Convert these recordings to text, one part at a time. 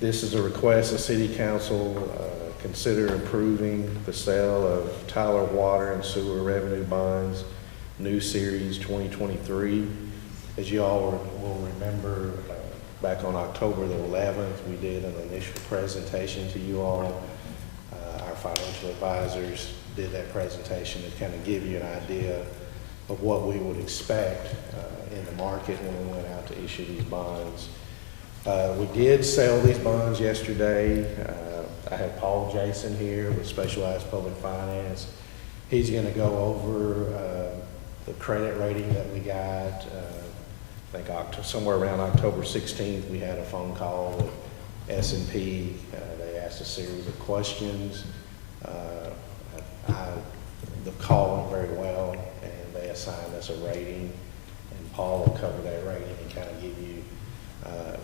This is a request the City Council consider approving the sale of Tyler Water and Sewer Revenue Bonds, new series 2023. As you all will remember, back on October the 11th, we did an initial presentation to you all. Our financial advisors did that presentation to kind of give you an idea of what we would expect in the market when we went out to issue these bonds. We did sell these bonds yesterday. I have Paul Jason here with Specialized Public Finance. He's going to go over the credit rating that we got. I think somewhere around October 16th, we had a phone call with S&P. They asked a series of questions. The call went very well, and they assigned us a rating. And Paul will cover that rating and kind of give you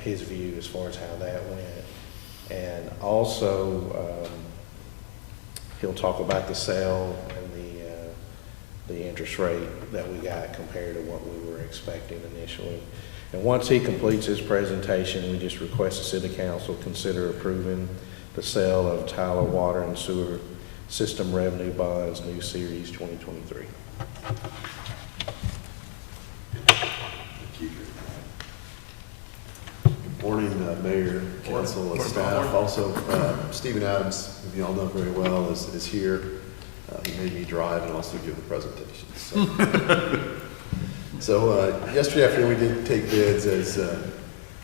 his view as far as how that went. And also, he'll talk about the sale and the interest rate that we got compared to what we were expecting initially. And once he completes his presentation, we just request the City Council consider approving the sale of Tyler Water and Sewer System Revenue Bonds, new series 2023. Morning, Mayor, Council, and staff. Also, Stephen Adams, who you all know very well, is here. He made me drive and also give the presentation. So yesterday afternoon we did take bids, as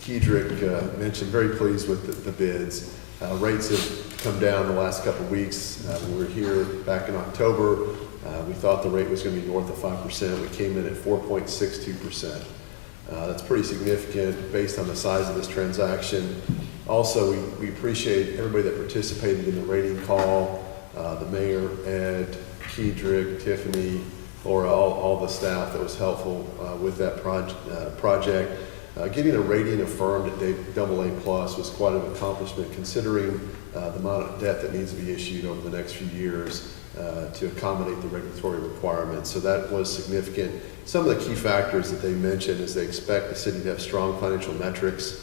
Kedrick mentioned. Very pleased with the bids. Rates have come down the last couple of weeks. When we were here back in October, we thought the rate was going to be north of 5%. We came in at 4.62%. That's pretty significant based on the size of this transaction. Also, we appreciate everybody that participated in the rating call, the mayor, Ed, Kedrick, Tiffany, Laura, all the staff that was helpful with that project. Getting a rating affirmed at AA Plus was quite an accomplishment, considering the amount of debt that needs to be issued over the next few years to accommodate the regulatory requirements. So that was significant. Some of the key factors that they mentioned is they expect the city to have strong financial metrics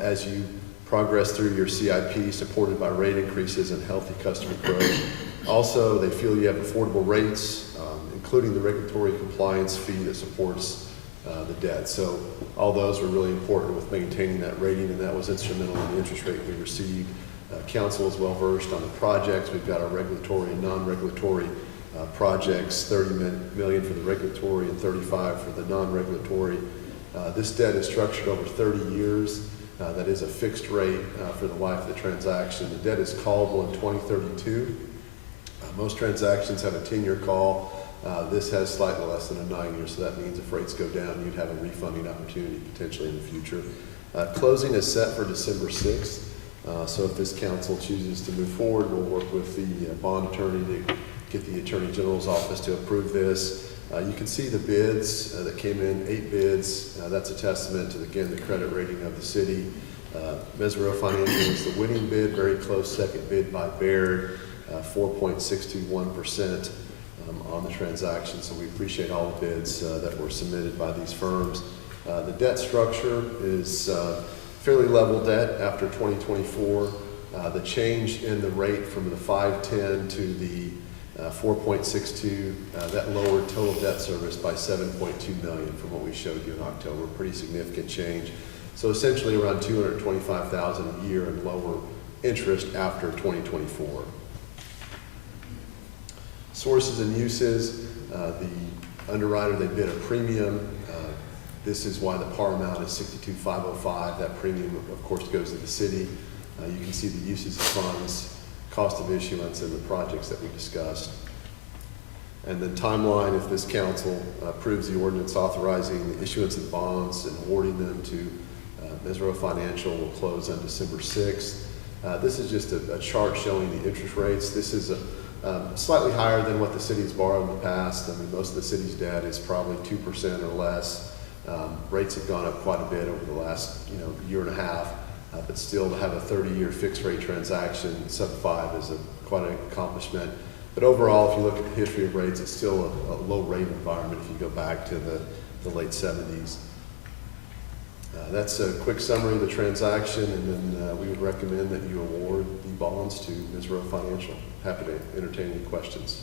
as you progress through your CIP, supported by rate increases and healthy customer growth. Also, they feel you have affordable rates, including the regulatory compliance fee that supports the debt. So all those were really important with maintaining that rating, and that was instrumental in the interest rate we received. Council is well versed on the projects. We've got our regulatory and non-regulatory projects, $30 million for the regulatory and $35 for the non-regulatory. This debt is structured over 30 years. That is a fixed rate for the life of the transaction. The debt is callable in 2032. Most transactions have a 10-year call. This has slightly less than a 9-year, so that means if rates go down, you'd have a refunding opportunity potentially in the future. Closing is set for December 6th. So if this council chooses to move forward, we'll work with the bond attorney to get the Attorney General's office to approve this. You can see the bids that came in, 8 bids. That's a testament to, again, the credit rating of the city. Mesero Financial was the winning bid, very close second bid by Baird, 4.621% on the transaction. So we appreciate all the bids that were submitted by these firms. The debt structure is fairly level debt after 2024. The change in the rate from the 5.10 to the 4.62, that lowered total debt service by $7.2 million from what we showed you in October. Pretty significant change. So essentially around $225,000 a year in lower interest after 2024. Sources and uses, the underwriter, they bid a premium. This is why the par amount is $62,505. That premium, of course, goes to the city. You can see the uses of funds, cost of issuance, and the projects that we discussed. And the timeline, if this council approves the ordinance authorizing the issuance of bonds and awarding them to Mesero Financial, will close on December 6th. This is just a chart showing the interest rates. This is slightly higher than what the city's borrowed in the past. I mean, most of the city's debt is probably 2% or less. Rates have gone up quite a bit over the last year and a half, but still to have a 30-year fixed rate transaction sub 5 is quite an accomplishment. But overall, if you look at the history of rates, it's still a low rate environment if you go back to the late 70s. That's a quick summary of the transaction, and then we would recommend that you award the bonds to Ms. Rowe Financial. Happy to entertain any questions.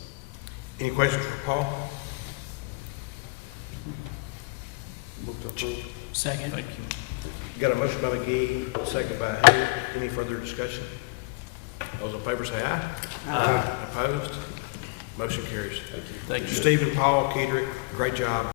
Any questions for Paul? Move to approve. Second. Thank you. Got a motion by McGee, second by Hayes. Any further discussion? Those in favor say aye. Aye. Opposed? Motion carries. Thank you. Thank you. Stephen, Paul, Kedrick, great job.